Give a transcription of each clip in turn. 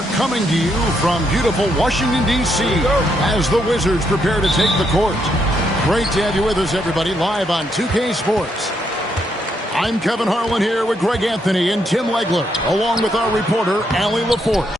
We're coming to you from beautiful Washington, D.C. as the Wizards prepare to take the court. Great to have you with us, everybody, live on 2K Sports. I'm Kevin Harlan here with Greg Anthony and Tim Legler, along with our reporter, Allie LaForte.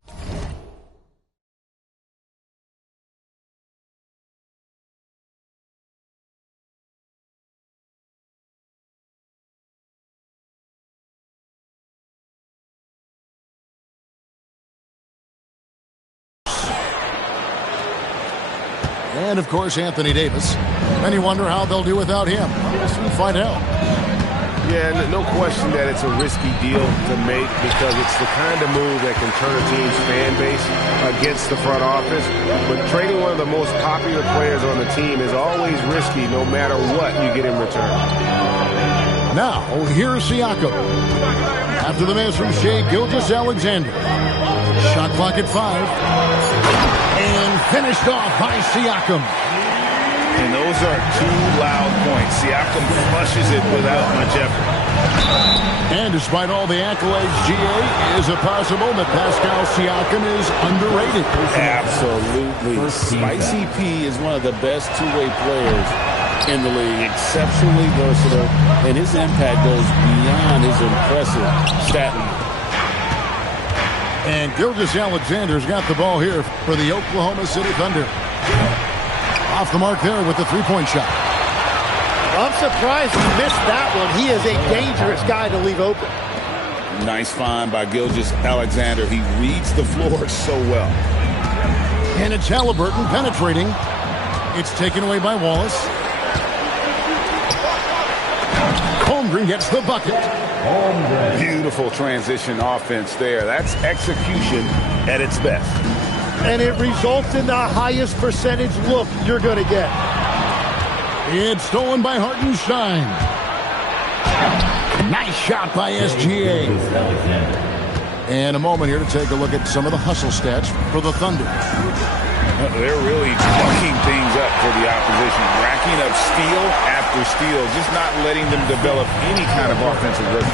And, of course, Anthony Davis. And you wonder how they'll do without him. We'll soon find out. Yeah, no question that it's a risky deal to make because it's the kind of move that can turn a team's fan base against the front office. But trading one of the most popular players on the team is always risky no matter what you get in return. Now, here's Siakam. After the miss from Shai Gilgeous-Alexander. Shot clock at 5. And finished off by Siakam. And those are two loud points. Siakam flushes it without much effort. And despite all the accolades, GA, is it possible that Pascal Siakam is underrated? Absolutely. Spicy P is one of the best two-way players in the league. Exceptionally versatile, and his impact goes beyond his impressive stat line. And Gilgeous-Alexander's got the ball here for the Oklahoma City Thunder. Off the mark there with the three-point shot. I'm surprised he missed that one. He is a dangerous guy to leave open. Nice find by Gilgeous-Alexander. He reads the floor so well. And it's Halliburton penetrating. It's taken away by Wallace. Holmgren gets the bucket. Beautiful transition offense there. That's execution at its best. And it results in the highest percentage look you're going to get. It's stolen by Hartenstein. Nice shot by SGA. And a moment here to take a look at some of the hustle stats for the Thunder. They're really mucking things up for the opposition, racking up steal after steal, just not letting them develop any kind of offensive rhythm.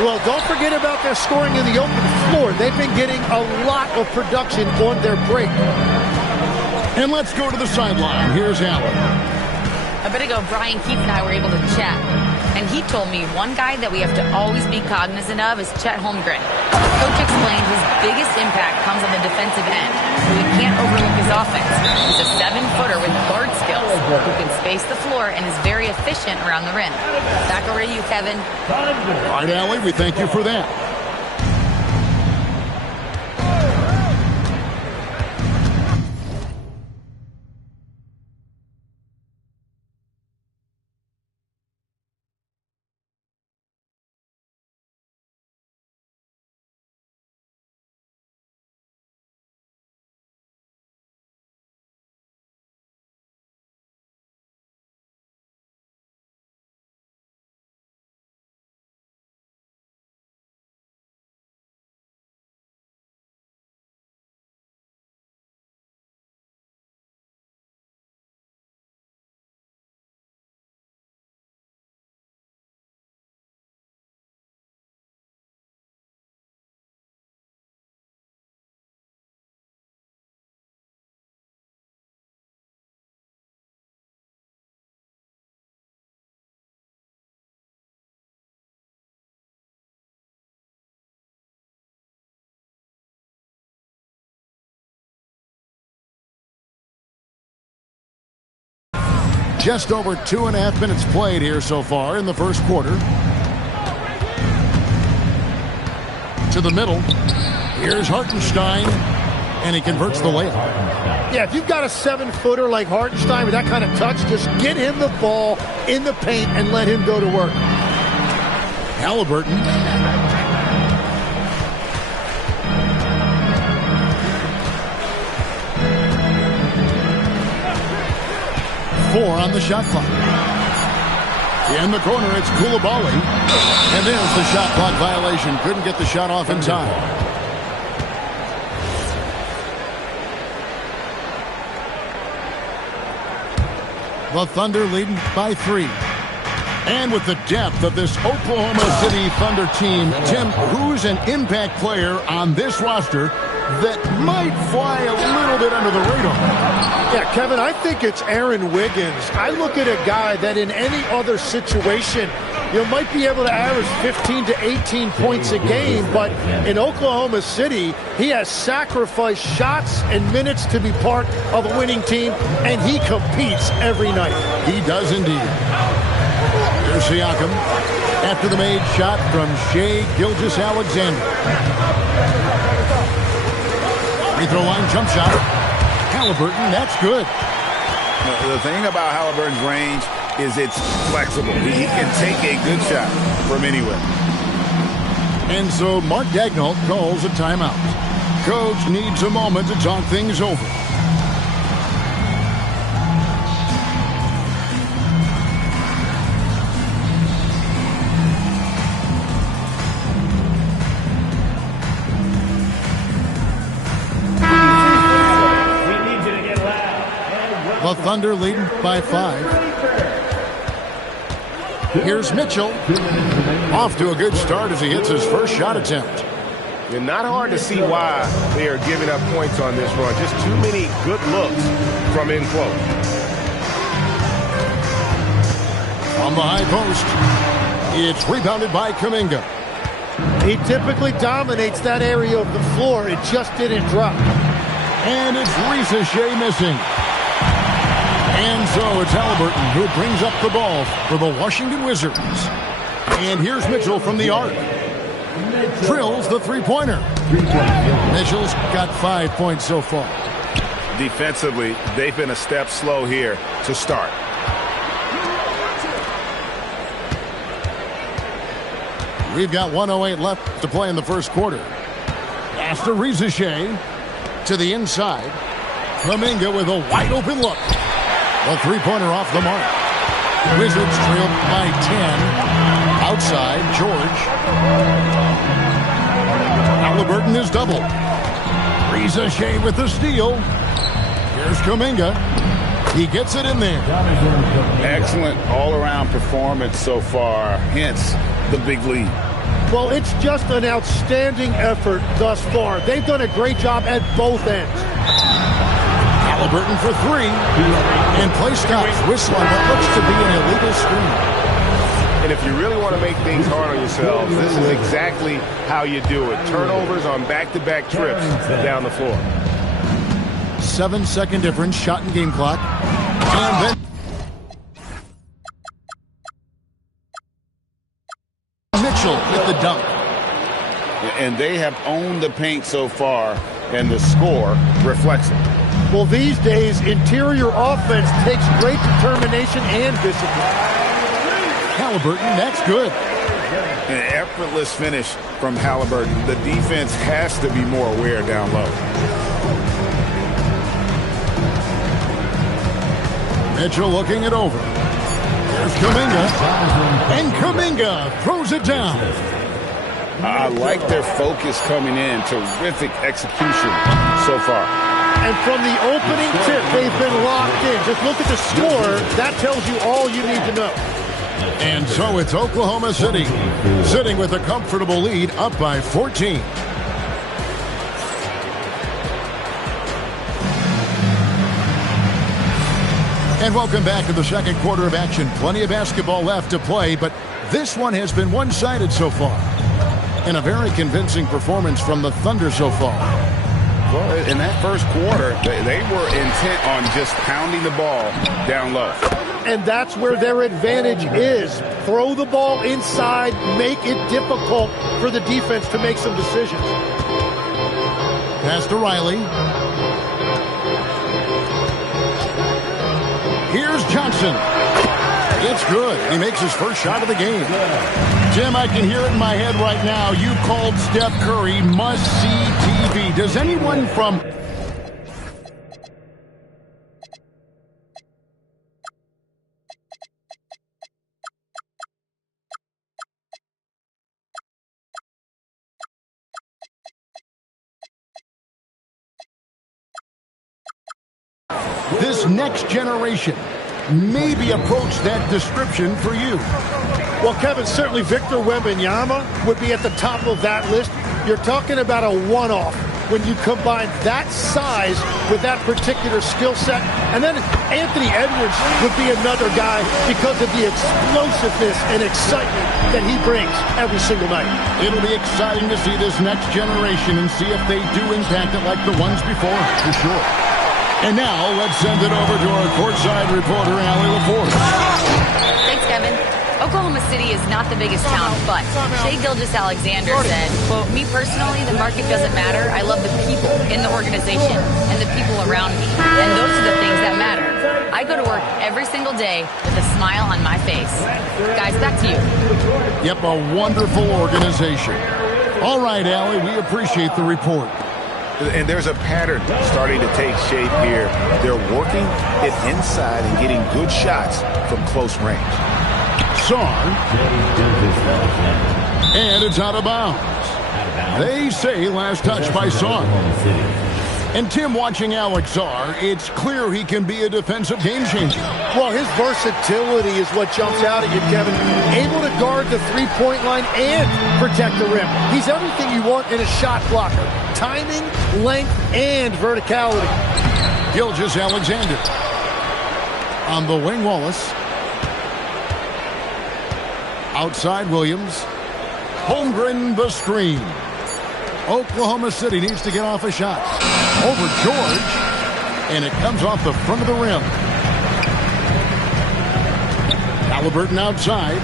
Well, don't forget about their scoring in the open floor. They've been getting a lot of production on their break. And let's go to the sideline. Here's Allen. A bit ago, Brian Keith and I were able to chat, and he told me one guy that we have to always be cognizant of is Chet Holmgren. Coach explained his biggest impact comes on the defensive end, so we can't overlook his offense. He's a 7-footer with guard skills who can space the floor and is very efficient around the rim. Back over to you, Kevin. All right, Allie, we thank you for that. Just over 2.5 minutes played here so far in the first quarter. To the middle. Here's Hartenstein. And he converts the layup. Yeah, if you've got a 7-footer like Hartenstein with that kind of touch, just get him the ball in the paint and let him go to work. Halliburton. Four on the shot clock. In the corner, it's Koulibaly. And there's the shot clock violation. Couldn't get the shot off in time. The Thunder leading by 3. And with the depth of this Oklahoma City Thunder team, Tim, who's an impact player on this roster that might fly a little bit under the radar. Yeah, Kevin, I think it's Aaron Wiggins. I look at a guy that in any other situation, you might be able to average 15 to 18 points a game, but in Oklahoma City, he has sacrificed shots and minutes to be part of a winning team, and he competes every night. He does indeed. Here's Siakam after the made shot from Shai Gilgeous-Alexander. Free throw line jump shot. Halliburton, that's good. The thing about Halliburton's range is it's flexible. He can take a good shot from anywhere. And so Mark Daigneault calls a timeout. Coach needs a moment to talk things over. The Thunder leading by 5. Here's Mitchell. Off to a good start as he hits his first shot attempt. And not hard to see why they are giving up points on this run. Just too many good looks from in close. On the high post, it's rebounded by Kuminga. He typically dominates that area of the floor. It just didn't drop. And it's Shai missing. And so it's Halliburton who brings up the ball for the Washington Wizards. And here's Mitchell from the arc. Drills the three-pointer. Mitchell's got 5 points so far. Defensively, they've been a step slow here to start. We've got 1:08 left to play in the first quarter. After Shai to the inside. Kuminga with a wide-open look. A three-pointer off the mark. Wizards trail by 10. Outside, George. Halliburton is double. Shai with the steal. Here's Kuminga. He gets it in there. Excellent all-around performance so far, hence the big lead. Well, it's just an outstanding effort thus far. They've done a great job at both ends. Halliburton for 3. And play stops whistling what looks to be an illegal screen. And if you really want to make things hard on yourselves, this is exactly how you do it. Turnovers on back-to-back trips down the floor. 7-second difference, shot and game clock. And then Mitchell with the dunk. And they have owned the paint so far, and the score reflects it. Well, these days, interior offense takes great determination and discipline. Halliburton, that's good. An effortless finish from Halliburton. The defense has to be more aware down low. Mitchell looking it over. There's Kuminga. And Kuminga throws it down. I like their focus coming in. Terrific execution so far. And from the opening tip, they've been locked in. Just look at the score. That tells you all you need to know. And so it's Oklahoma City sitting with a comfortable lead up by 14. And welcome back to the second quarter of action. Plenty of basketball left to play, but this one has been one-sided so far. And a very convincing performance from the Thunder so far. Well, in that first quarter, they were intent on just pounding the ball down low. And that's where their advantage is. Throw the ball inside, make it difficult for the defense to make some decisions. Pass to Riley. Here's Johnson. It's good. He makes his first shot of the game. Jim, I can hear it in my head right now. You called Steph Curry must-see TV. Does anyone from... this next generation maybe approach that description for you? Well, Kevin, certainly Victor Wembanyama would be at the top of that list. You're talking about a one-off. when you combine that size with that particular skill set. And then Anthony Edwards would be another guy because of the explosiveness and excitement that he brings every single night. It'll be exciting to see this next generation and see if they do impact it like the ones before, for sure. And now, let's send it over to our courtside reporter, Allie LaForce. Thanks, Kevin. Oklahoma City is not the biggest town, but Shai Gilgeous-Alexander said, quote, "Me personally, the market doesn't matter. I love the people in the organization and the people around me. And those are the things that matter. I go to work every single day with a smile on my face." Guys, back to you. Yep, a wonderful organization. All right, Allie, we appreciate the report. And there's a pattern starting to take shape here. They're working it inside and getting good shots from close range. Sarr. And it's out of bounds. They say last touch by Sarr. And Tim, watching Alex Sarr, it's clear he can be a defensive game changer. Well, his versatility is what jumps out at you, Kevin. Able to guard the three-point line and protect the rim. He's everything you want in a shot blocker. Timing, length, and verticality. Gilgeous-Alexander. On the wing, Wallace. Outside, Williams. Holmgren the screen. Oklahoma City needs to get off a shot. Over George. And it comes off the front of the rim. Halliburton outside.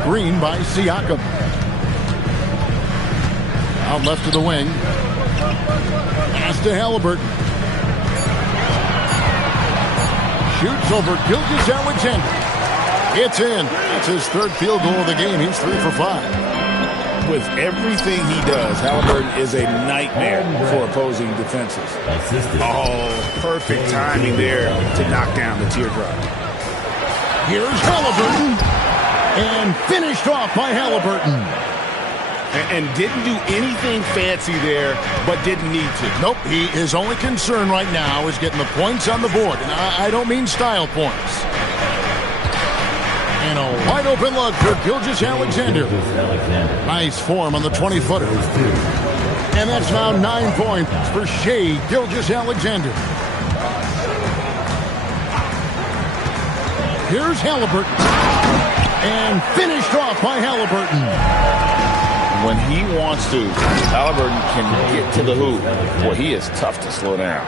Screen by Siakam. Out left to the wing. Pass to Halliburton. Shoots over Gilgeous-Alexander. It's in. That's his third field goal of the game. He's 3 for 5. With everything he does, Halliburton is a nightmare for opposing defenses. Oh, perfect timing there to knock down the teardrop. Here's Halliburton. And finished off by Halliburton. And didn't do anything fancy there, but didn't need to. Nope, his only concern right now is getting the points on the board. And I don't mean style points. And a wide open look for Gilgeous-Alexander. Nice form on the 20-footer. And that's now 9 points for Shai Gilgeous-Alexander. Here's Halliburton. And finished off by Halliburton. When he wants to, Halliburton can get to the hoop. Boy, he is tough to slow down.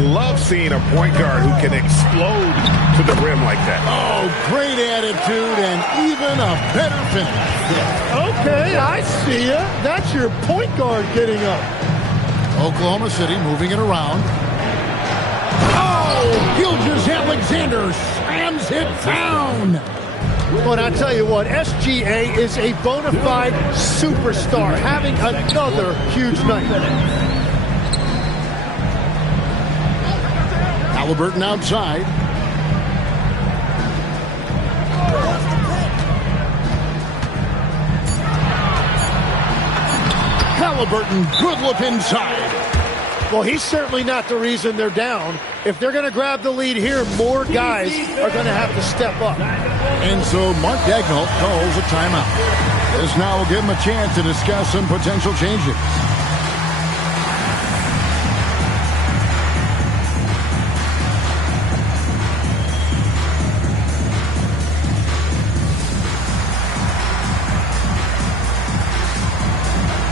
Love seeing a point guard who can explode to the rim like that. Oh, great attitude and even a better finish. Okay, I see ya. That's your point guard getting up. Oklahoma City moving it around. Oh, Gilgeous-Alexander slams it down. Well, I tell you what, SGA is a bona fide superstar, having another huge night. Halliburton outside. Halliburton, good look inside. Well, he's certainly not the reason they're down. If they're going to grab the lead here, more guys are going to have to step up. And so Mark Daigneault calls a timeout. This now will give him a chance to discuss some potential changes.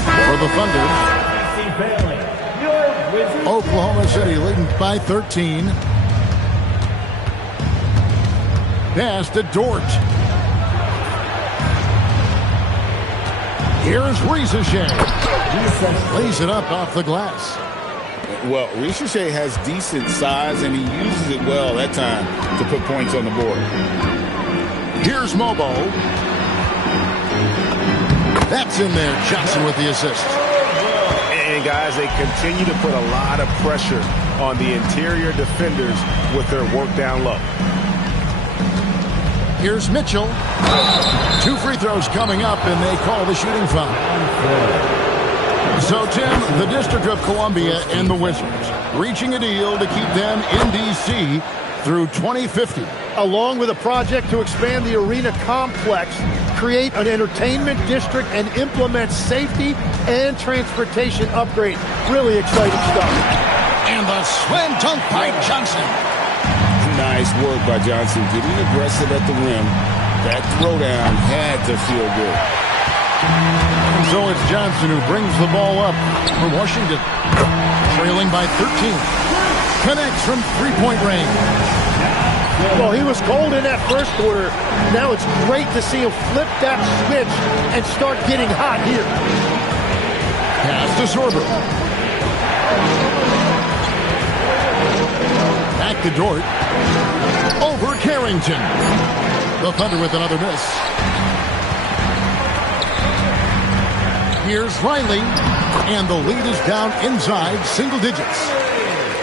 For the Thunder, Oklahoma City leading by 13. Pass to Dort. Here's Risacher. Lays it up off the glass. Well, Risacher has decent size, and he uses it well that time to put points on the board. Here's Mobo. That's in there. Johnson with the assist. And guys, they continue to put a lot of pressure on the interior defenders with their work down low. Here's Mitchell. 2 free throws coming up, and they call the shooting foul. So, Tim, the District of Columbia and the Wizards reaching a deal to keep them in D.C. through 2050. along with a project to expand the arena complex, create an entertainment district, and implement safety and transportation upgrades. Really exciting stuff. And the slam dunk by Johnson. Nice work by Johnson, getting aggressive at the rim. That throwdown had to feel good. And so it's Johnson who brings the ball up for Washington. Trailing by 13. Connects from three-point range. Well, he was cold in that first quarter. Now it's great to see him flip that switch and start getting hot here. Pass to Sorber. Back to Dort. Over Carrington. The Thunder with another miss. Here's Riley. And the lead is down inside single digits.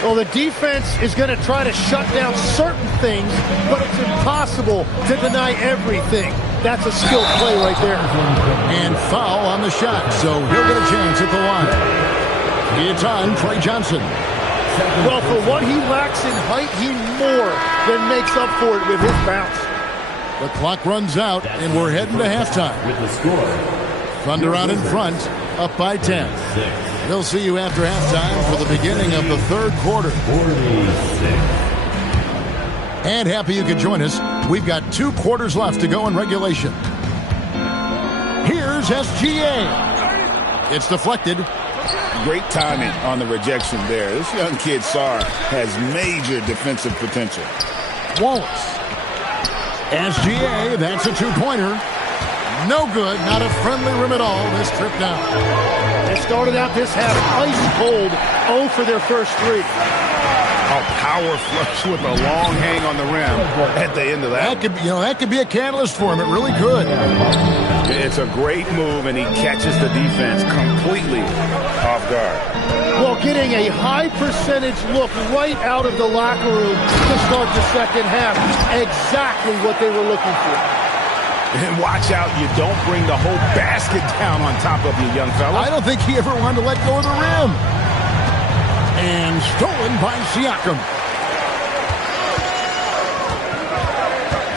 Well, the defense is going to try to shut down certain things, but it's impossible to deny everything. That's a skilled play right there. And foul on the shot, so he'll get a chance at the line. It's on Trey Johnson. Well, for what he lacks in height, he more than makes up for it with his bounce. The clock runs out, and we're heading to halftime. With the score. Thunder out in front, up by 10. They'll see you after halftime for the beginning of the third quarter. 46. And happy you could join us. We've got 2 quarters left to go in regulation. Here's SGA. It's deflected. Great timing on the rejection there. This young kid, Sarr, has major defensive potential. Wallace. SGA, that's a 2-pointer. No good, not a friendly rim at all this trip down. They started out this half ice cold, 0 for their first 3. A power flush with a long hang on the rim at the end of that. That could be a catalyst for him. It really could. It's a great move, and he catches the defense completely off guard. Well, getting a high percentage look right out of the locker room to start the second half. Exactly what they were looking for. And watch out, you don't bring the whole basket down on top of you, young fella. I don't think he ever wanted to let go of the rim. And stolen by Siakam.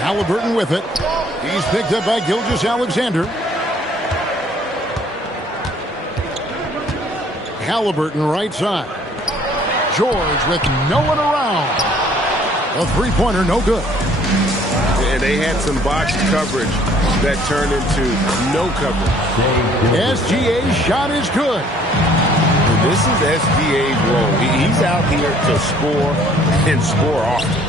Halliburton with it. He's picked up by Gilgeous-Alexander. Halliburton right side. George with no one around. A three-pointer, no good. And they had some botched coverage that turned into no coverage. SGA's shot is good. This is SGA's role. He's out here to score and score often.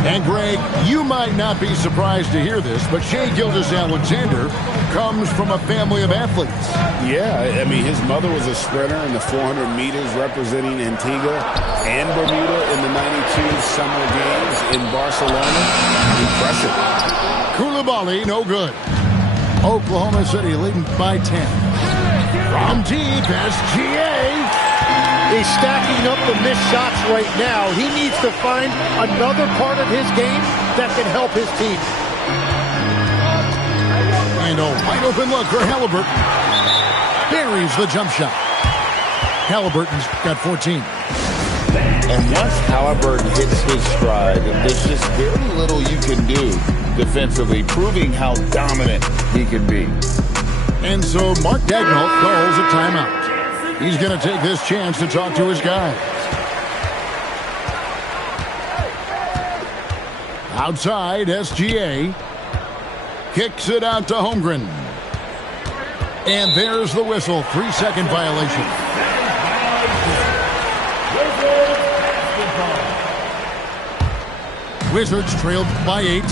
And Greg, you might not be surprised to hear this, but Shai Gilgeous-Alexander comes from a family of athletes. Yeah, I mean, his mother was a sprinter in the 400 meters representing Antigua and Bermuda in the 92 Summer Games in Barcelona. Impressive. Koulibaly, no good. Oklahoma City leading by 10. From deep, SGA. He's stacking up the missed shots right now. He needs to find another part of his game that can help his team. And a wide open look for Halliburton. Buries the jump shot. Halliburton's got 14. And once Halliburton hits his stride, there's just very little you can do defensively, proving how dominant he can be. And so Mark Daigneault calls a timeout. He's going to take this chance to talk to his guys. Outside, SGA kicks it out to Holmgren. And there's the whistle. 3-second violation. Wizards trailed by 8.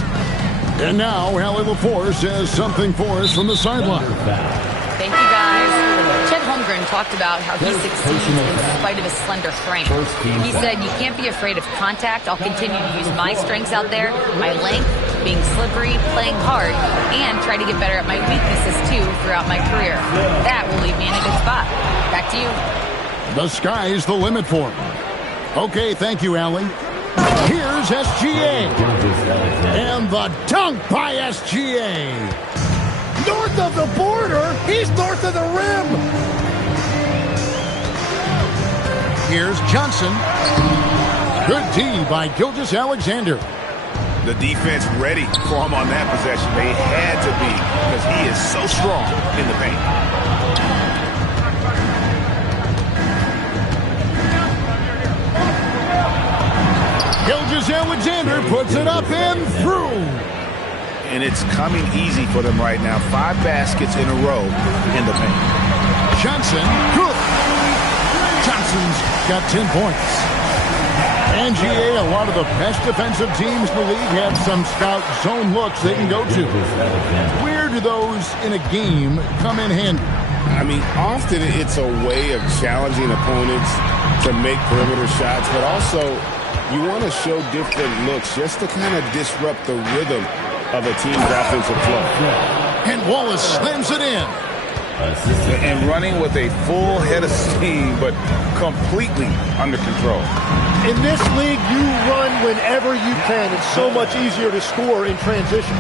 And now Hallie LaForce says something for us from the sideline. Thank you, guys. Chet Holmgren talked about how he succeeds in spite of his slender frame. He said, "You can't be afraid of contact. I'll continue to use my strengths out there, my length, being slippery, playing hard, and try to get better at my weaknesses, too, throughout my career. That will leave me in a good spot." Back to you. The sky's the limit for him. Okay, thank you, Allie. Here's SGA. And the dunk by SGA. North of the border, he's north of the rim. Here's Johnson. Good D by Gilgeous-Alexander. The defense ready for him on that possession. They had to be because he is so strong in the paint. Gilgeous-Alexander puts it up and through. And it's coming easy for them right now. 5 baskets in a row in the paint. Johnson, good. Johnson's got 10 points. And GA, a lot of the best defensive teams in the league have some scout zone looks they can go to. Where do those in a game come in handy? I mean, often it's a way of challenging opponents to make perimeter shots, but also you want to show different looks just to kind of disrupt the rhythm of a team's offensive flow. And Wallace slams it in. And running with a full head of steam, but completely under control. In this league, you run whenever you can. It's so much easier to score in transition.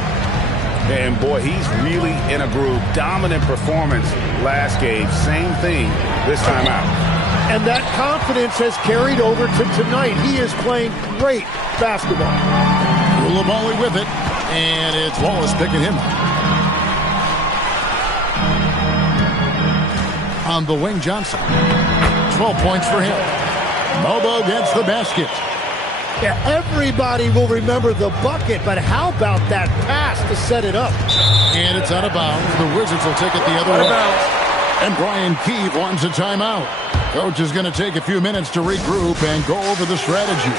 And boy, he's really in a groove. Dominant performance last game. Same thing this time out. And that confidence has carried over to tonight. He is playing great basketball. Coulibaly with it, and it's Wallace picking him up. On the wing, Johnson. 12 points for him. Mobo gets the basket. Yeah, everybody will remember the bucket, but how about that pass to set it up? And it's out of bounds. The Wizards will take it the other way. And Brian Keefe wants a timeout. Coach is going to take a few minutes to regroup and go over the strategy.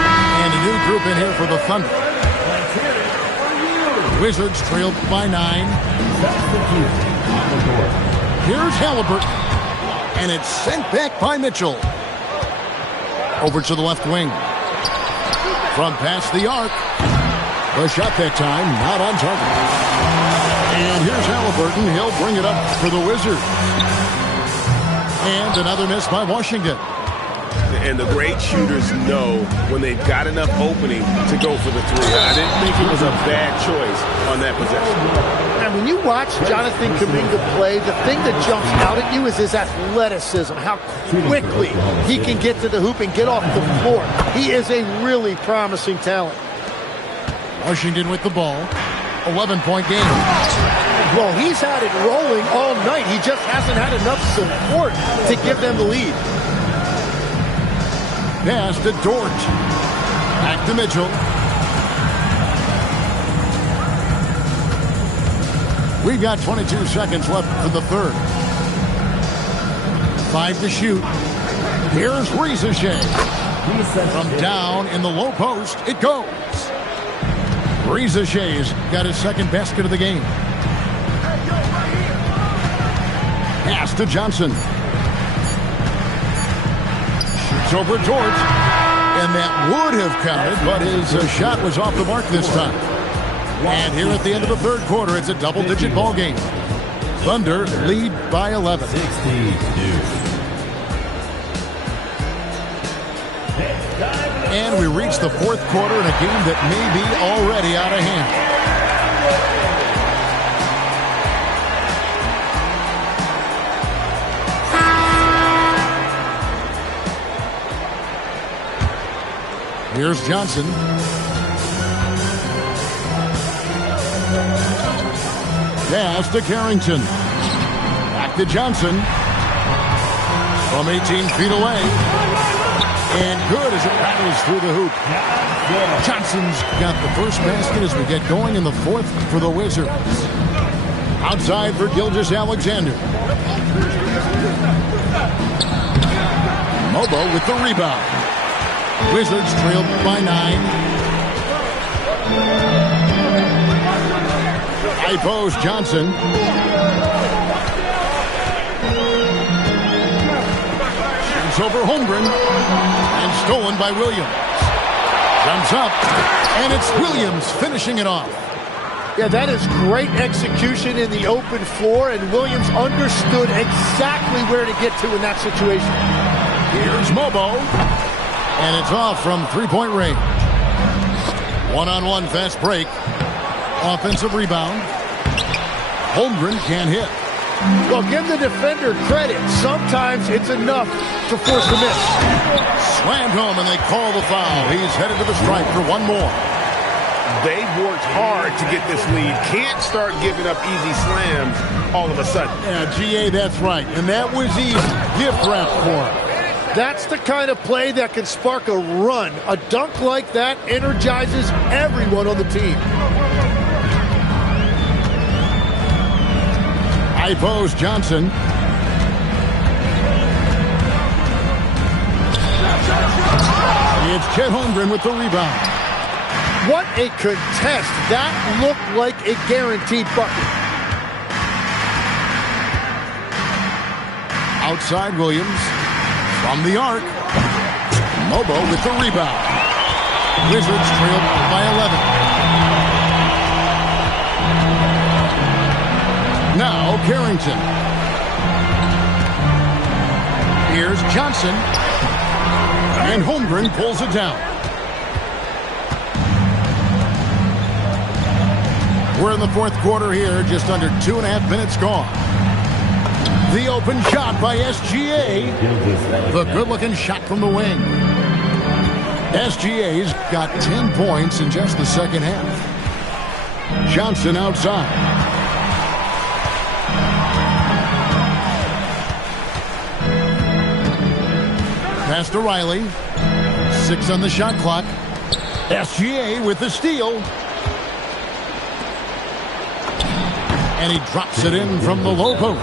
And a new group in here for the Thunder. Wizards trailed by 9. Here's Halliburton. And it's sent back by Mitchell. Over to the left wing. From past the arc. The shot that time, not on target. And here's Halliburton. He'll bring it up for the Wizards. And another miss by Washington. And the great shooters know when they've got enough opening to go for the 3. I didn't think it was a bad choice on that possession. And when you watch Jonathan Kuminga play, the thing that jumps out at you is his athleticism, how quickly he can get to the hoop and get off the floor. He is a really promising talent. Washington with the ball. 11-point game. Well, he's had it rolling all night. He just hasn't had enough support to give them the lead. Pass to Dort. Back to Mitchell. We've got 22 seconds left for the third. 5 to shoot. Here's Rizachet. From down in the low post, it goes. Rizachet's got his second basket of the game. Pass to Johnson. Shoots over Dort. And that would have counted, but his shot was off the mark this time. And here at the end of the third quarter, it's a double-digit ball game. Thunder lead by 11. 62. And we reach the fourth quarter in a game that may be already out of hand. Here's Johnson. Pass to Carrington. Back to Johnson. From 18 feet away. And good as it rattles through the hoop. Johnson's got the first basket as we get going in the fourth for the Wizards. Outside for Gilgeous-Alexander. Mobo with the rebound. Wizards trailed by 9. High post, Johnson. Shoots over Holmgren. And stolen by Williams. Jumps up. And it's Williams finishing it off. Yeah, that is great execution in the open floor, and Williams understood exactly where to get to in that situation. Here's Mobo. And it's off from three-point range. One-on-one fast break. Offensive rebound. Holmgren can't hit. Well, give the defender credit. Sometimes it's enough to force a miss. Slammed home, and they call the foul. He's headed to the stripe for one more. They've worked hard to get this lead. Can't start giving up easy slams all of a sudden. Yeah, GA, that's right. And that was easy. Gift wrap for him. That's the kind of play that can spark a run. A dunk like that energizes everyone on the team. High post, Johnson. It's Chet Holmgren with the rebound. What a contest. That looked like a guaranteed bucket. Outside Williams. From the arc. Mobo with the rebound. Wizards trailed by 11. Now Carrington. Here's Johnson. And Holmgren pulls it down. We're in the fourth quarter here, just under 2.5 minutes gone. The open shot by SGA. The good-looking shot from the wing. SGA's got 10 points in just the second half. Johnson outside. Pass to Riley. 6 on the shot clock. SGA with the steal. And he drops it in from the low post.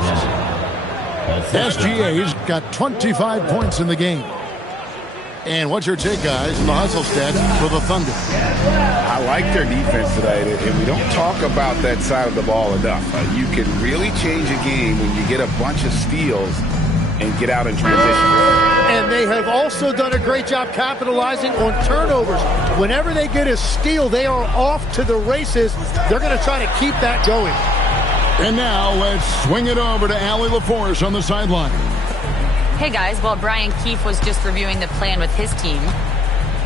SGA's got 25 points in the game. And what's your take, guys, on the hustle stats for the Thunder? I like their defense tonight, and we don't talk about that side of the ball enough. You can really change a game when you get a bunch of steals and get out in transition. And they have also done a great job capitalizing on turnovers. Whenever they get a steal, they are off to the races. They're going to try to keep that going. And now let's swing it over to Allie LaForce on the sideline. Hey guys, while Brian Keefe was just reviewing the plan with his team,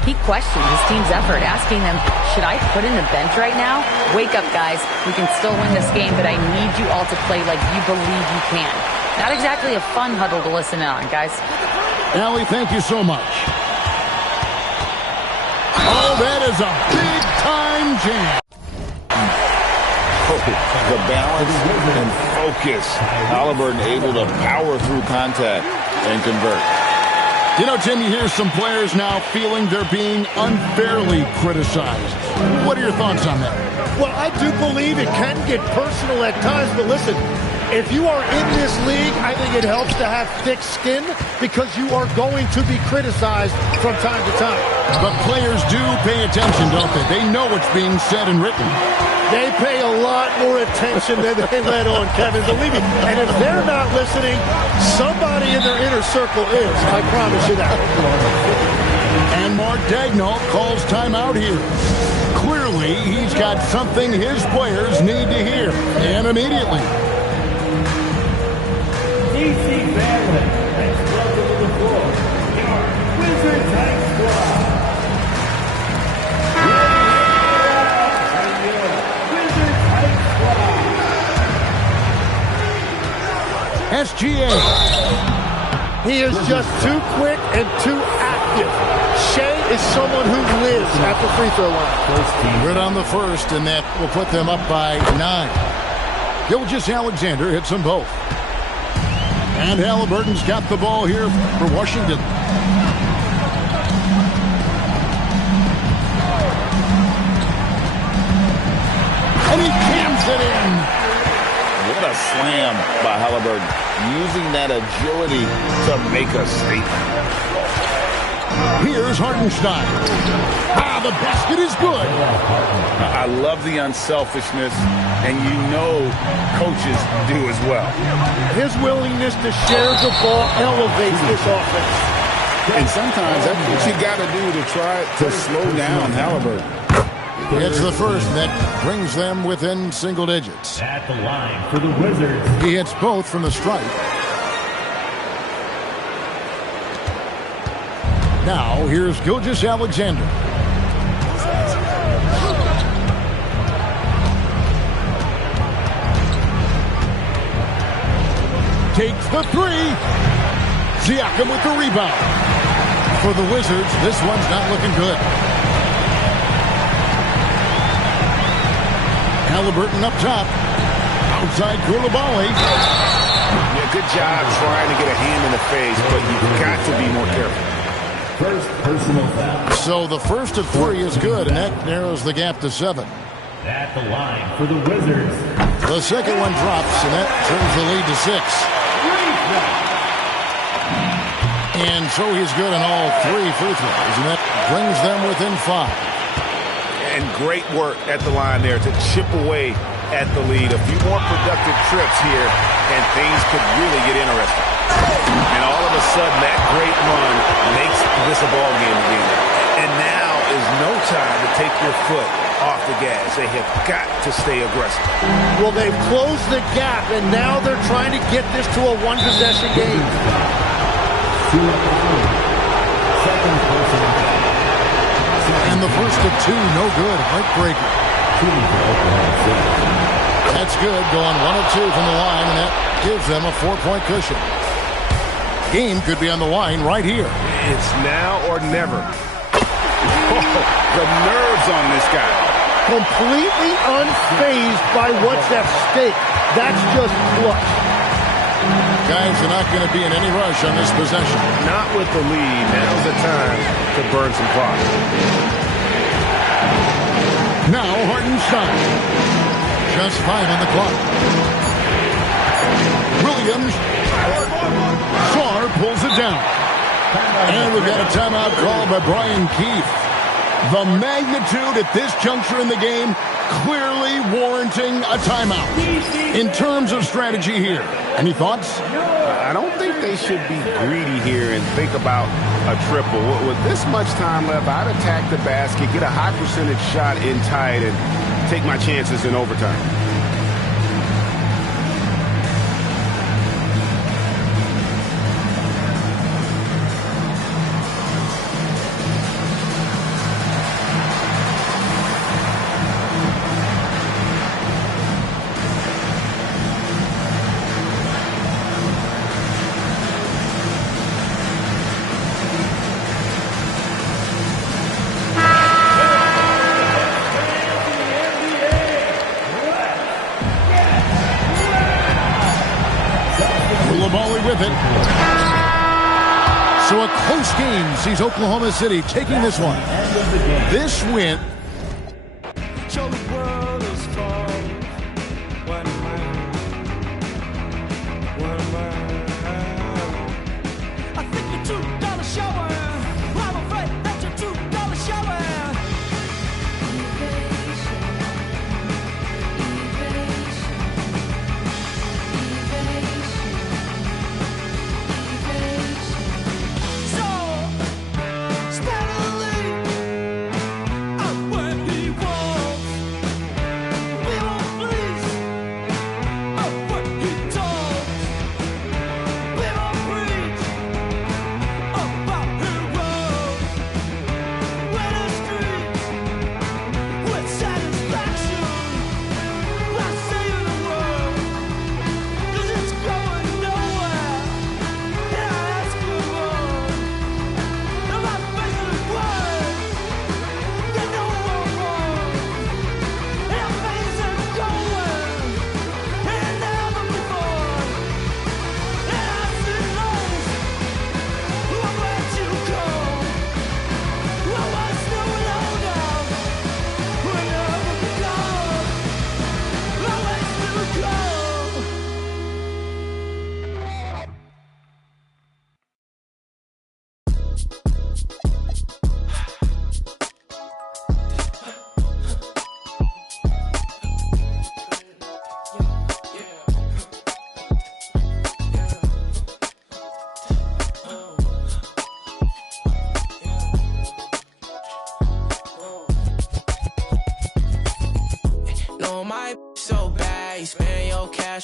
he questioned his team's effort, asking them, should I put in the bench right now? Wake up, guys. We can still win this game, but I need you all to play like you believe you can. Not exactly a fun huddle to listen on, guys. Allie, thank you so much. Oh, that is a big-time jam. The balance and focus. Halliburton able to power through contact and convert. You know, Tim, you hear some players now feeling they're being unfairly criticized. What are your thoughts on that? Well, I do believe it can get personal at times, but listen, if you are in this league, I think it helps to have thick skin because you are going to be criticized from time to time. But players do pay attention, don't they? They know what's being said and written. They pay a lot more attention than they let on, Kevin, believe me. And if they're not listening, somebody in their inner circle is. I promise you that. And Mark Daigneault calls timeout here. Clearly, he's got something his players need to hear, and immediately. DC Badland, next welcome to the floor, your Wizards High Squad. SGA. He is just too quick and too active. Shea is someone who lives at the free throw line. Good on the first, and that will put them up by 9. Gilgeous-Alexander hits them both. And Halliburton's got the ball here for Washington. And he jams it in. What a slam by Halliburton. Using that agility to make a statement. Here's Hartenstein. The basket is good. I love the unselfishness, and you know coaches do as well. His willingness to share the ball elevates this offense. And sometimes that's what you got to do to try to slow down Halliburton. It's the first that brings them within single digits. At the line for the Wizards. He hits both from the stripe. Now, here's Gilgeous-Alexander. takes the three. Siakam with the rebound. For the Wizards, this one's not looking good. Halliburton up top. Outside Koulibaly. Yeah, good job trying to get a hand in the face, but you've got to be more careful. First personal foul. So the first of three is good, and that narrows the gap to 7. At the line for the Wizards. The second one drops, and that turns the lead to 6. And so he's good on all 3 free throws, and that brings them within 5. And great work at the line there to chip away at the lead. A few more productive trips here, and things could really get interesting. And all of a sudden, that great run makes this a ball game again. And now is no time to take your foot off the gas. They have got to stay aggressive. Well, they've closed the gap, and now they're trying to get this to a one-possession game. Second personal foul. And the first of 2, no good. Heartbreaker. That's good. Going 1 of 2 from the line, and that gives them a 4-point cushion. Game could be on the line right here. It's now or never. The nerves on this guy. Completely unfazed by what's at stake. That's just clutch. Guys are not going to be in any rush on this possession. Not with the lead. Now's the time to burn some clock. Now Hartenstein. Just 5 on the clock. Williams. Sarr pulls it down. And we've got a timeout called by Brian Keefe. The magnitude at this juncture in the game clearly warranting a timeout. In terms of strategy here, any thoughts? I don't think they should be greedy here and think about a triple. With this much time left, I'd attack the basket, get a high percentage shot in tight, and take my chances in overtime. With it. So a close game sees Oklahoma City taking this one. This win.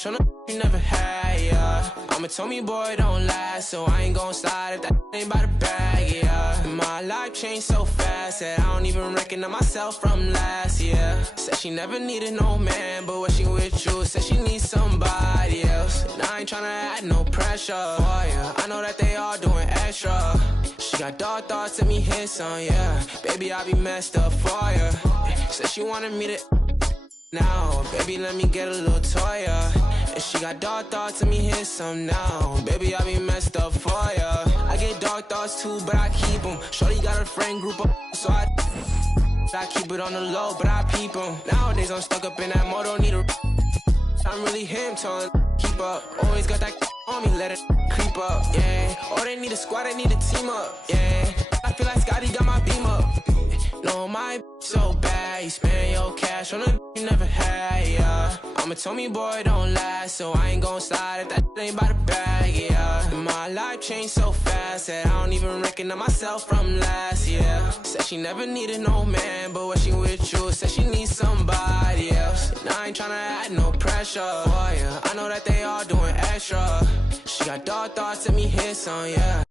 On a you never had, yeah. I'ma tell me, boy, don't lie, so I ain't gon' slide if that ain't by the bag, yeah. My life changed so fast that I don't even recognize myself from last year. Said she never needed no man, but when she with you, said she needs somebody else. And I ain't tryna add no pressure, oh yeah. I know that they all doing extra. She got dark thoughts, let me hit some, yeah. Baby, I be messed up for ya. Said she wanted me to now, baby, let me get a little toy, yeah. And she got dark thoughts, let me hit some now. Baby, I be messed up for ya. I get dark thoughts too, but I keep them. Shorty got her friend group up, so I keep it on the low, but I peep them. Nowadays I'm stuck up in that mode, don't need a I'm really him, telling keep up. Always got that on me, let it creep up, yeah. Oh, they need a squad, they need a team up, yeah. I feel like Scotty got my beam up. No, my so bad, you spend your cash on a you never had, yeah. I'm a Tommy boy, don't last, so I ain't gon' slide if that ain't by the bag, yeah. My life changed so fast that I don't even recognize myself from last year. Said she never needed no man, but when she with you, said she needs somebody else. And I ain't tryna add no pressure, oh yeah. I know that they all doing extra. She got dark thoughts, let me hit some, yeah.